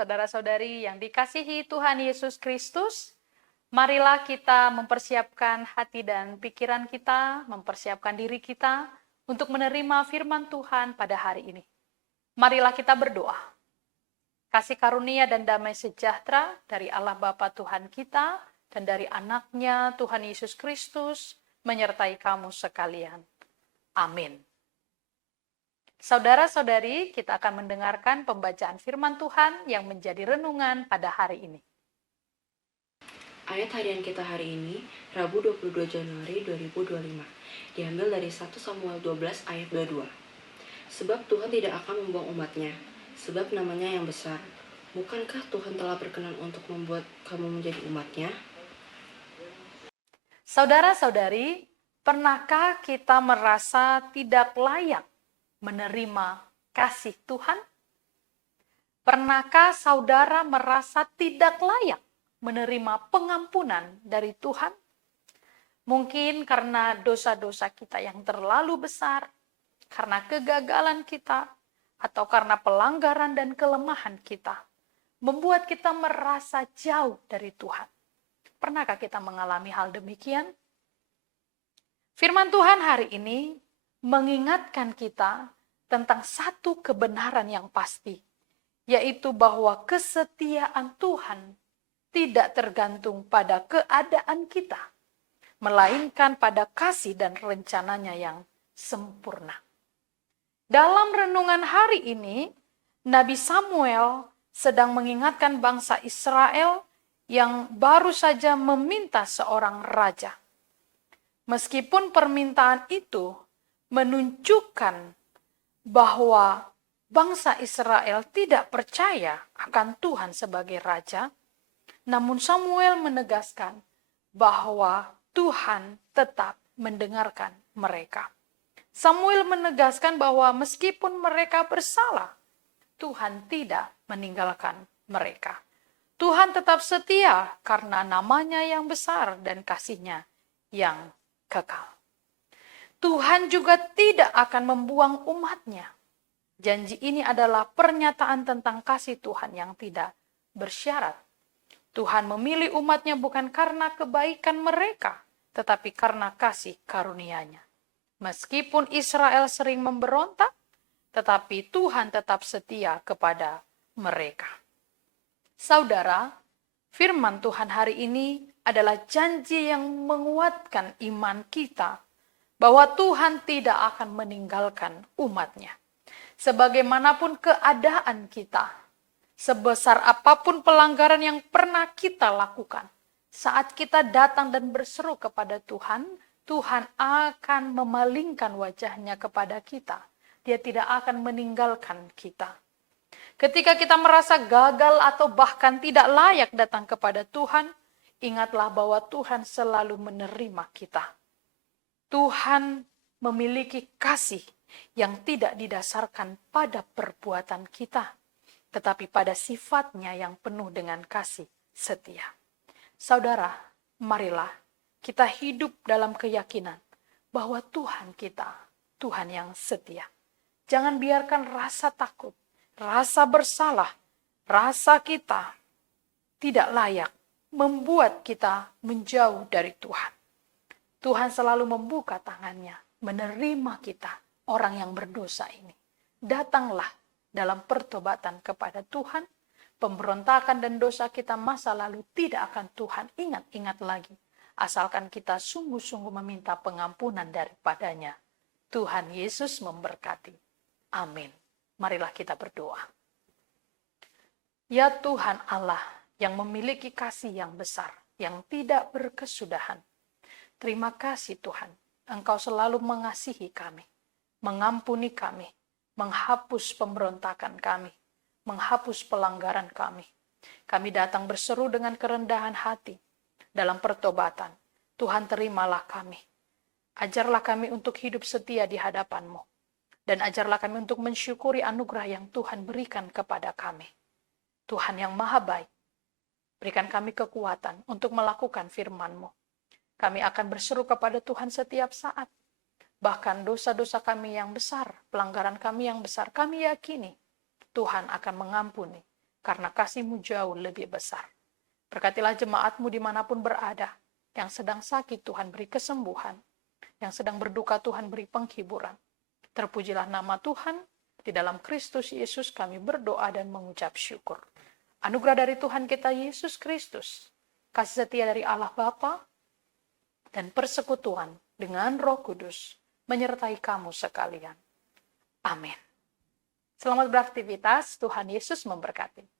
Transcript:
saudara-saudari yang dikasihi Tuhan Yesus Kristus. Marilah kita mempersiapkan hati dan pikiran kita, mempersiapkan diri kita untuk menerima firman Tuhan pada hari ini. Marilah kita berdoa. Kasih karunia dan damai sejahtera dari Allah Bapa Tuhan kita dan dari anaknya Tuhan Yesus Kristus menyertai kamu sekalian. Amin. Saudara-saudari, kita akan mendengarkan pembacaan firman Tuhan yang menjadi renungan pada hari ini. Ayat harian kita hari ini, Rabu 22 Januari 2025, diambil dari 1 Samuel 12 ayat 22. Sebab Tuhan tidak akan membuang umatnya, sebab namanya yang besar. Bukankah Tuhan telah berkenan untuk membuat kamu menjadi umatnya? Saudara-saudari, pernahkah kita merasa tidak layak menerima kasih Tuhan? Pernahkah saudara merasa tidak layak menerima pengampunan dari Tuhan? Mungkin karena dosa-dosa kita yang terlalu besar, karena kegagalan kita, atau karena pelanggaran dan kelemahan kita, membuat kita merasa jauh dari Tuhan. Pernahkah kita mengalami hal demikian? Firman Tuhan hari ini mengingatkan kita tentang satu kebenaran yang pasti, yaitu bahwa kesetiaan Tuhan tidak tergantung pada keadaan kita, melainkan pada kasih dan rencananya yang sempurna. Dalam renungan hari ini, Nabi Samuel sedang mengingatkan bangsa Israel yang baru saja meminta seorang raja. Meskipun permintaan itu menunjukkan bahwa bangsa Israel tidak percaya akan Tuhan sebagai raja, namun Samuel menegaskan bahwa Tuhan tetap mendengarkan mereka. Samuel menegaskan bahwa meskipun mereka bersalah, Tuhan tidak meninggalkan mereka. Tuhan tetap setia karena namanya yang besar dan kasih-Nya yang kekal. Tuhan juga tidak akan membuang umat-Nya. Janji ini adalah pernyataan tentang kasih Tuhan yang tidak bersyarat. Tuhan memilih umat-Nya bukan karena kebaikan mereka, tetapi karena kasih karunia-Nya. Meskipun Israel sering memberontak, tetapi Tuhan tetap setia kepada mereka. Saudara, firman Tuhan hari ini adalah janji yang menguatkan iman kita bahwa Tuhan tidak akan meninggalkan umat-Nya. Sebagaimanapun keadaan kita, sebesar apapun pelanggaran yang pernah kita lakukan, saat kita datang dan berseru kepada Tuhan, Tuhan akan memalingkan wajah-Nya kepada kita. Dia tidak akan meninggalkan kita. Ketika kita merasa gagal atau bahkan tidak layak datang kepada Tuhan, ingatlah bahwa Tuhan selalu menerima kita. Tuhan memiliki kasih yang tidak didasarkan pada perbuatan kita, tetapi pada sifat-Nya yang penuh dengan kasih setia. Saudara, marilah kita hidup dalam keyakinan bahwa Tuhan kita, Tuhan yang setia. Jangan biarkan rasa takut, rasa bersalah, rasa kita tidak layak membuat kita menjauh dari Tuhan. Tuhan selalu membuka tangan-Nya, menerima kita, orang yang berdosa ini. Datanglah dalam pertobatan kepada Tuhan, pemberontakan dan dosa kita masa lalu tidak akan Tuhan ingat-ingat lagi. Asalkan kita sungguh-sungguh meminta pengampunan daripada-Nya. Tuhan Yesus memberkati. Amin. Marilah kita berdoa. Ya Tuhan Allah yang memiliki kasih yang besar, yang tidak berkesudahan. Terima kasih Tuhan, Engkau selalu mengasihi kami, mengampuni kami, menghapus pemberontakan kami, menghapus pelanggaran kami. Kami datang berseru dengan kerendahan hati dalam pertobatan. Tuhan terimalah kami. Ajarlah kami untuk hidup setia di hadapan-Mu. Dan ajarlah kami untuk mensyukuri anugerah yang Tuhan berikan kepada kami. Tuhan yang maha baik, berikan kami kekuatan untuk melakukan firman-Mu. Kami akan berseru kepada Tuhan setiap saat. Bahkan dosa-dosa kami yang besar, pelanggaran kami yang besar, kami yakini Tuhan akan mengampuni karena kasih-Mu jauh lebih besar. Berkatilah jemaat-Mu dimanapun berada, yang sedang sakit Tuhan beri kesembuhan, yang sedang berduka Tuhan beri penghiburan. Terpujilah nama Tuhan, di dalam Kristus Yesus kami berdoa dan mengucap syukur. Anugerah dari Tuhan kita Yesus Kristus, kasih setia dari Allah Bapa, dan persekutuan dengan Roh Kudus menyertai kamu sekalian. Amin. Selamat beraktivitas, Tuhan Yesus memberkati.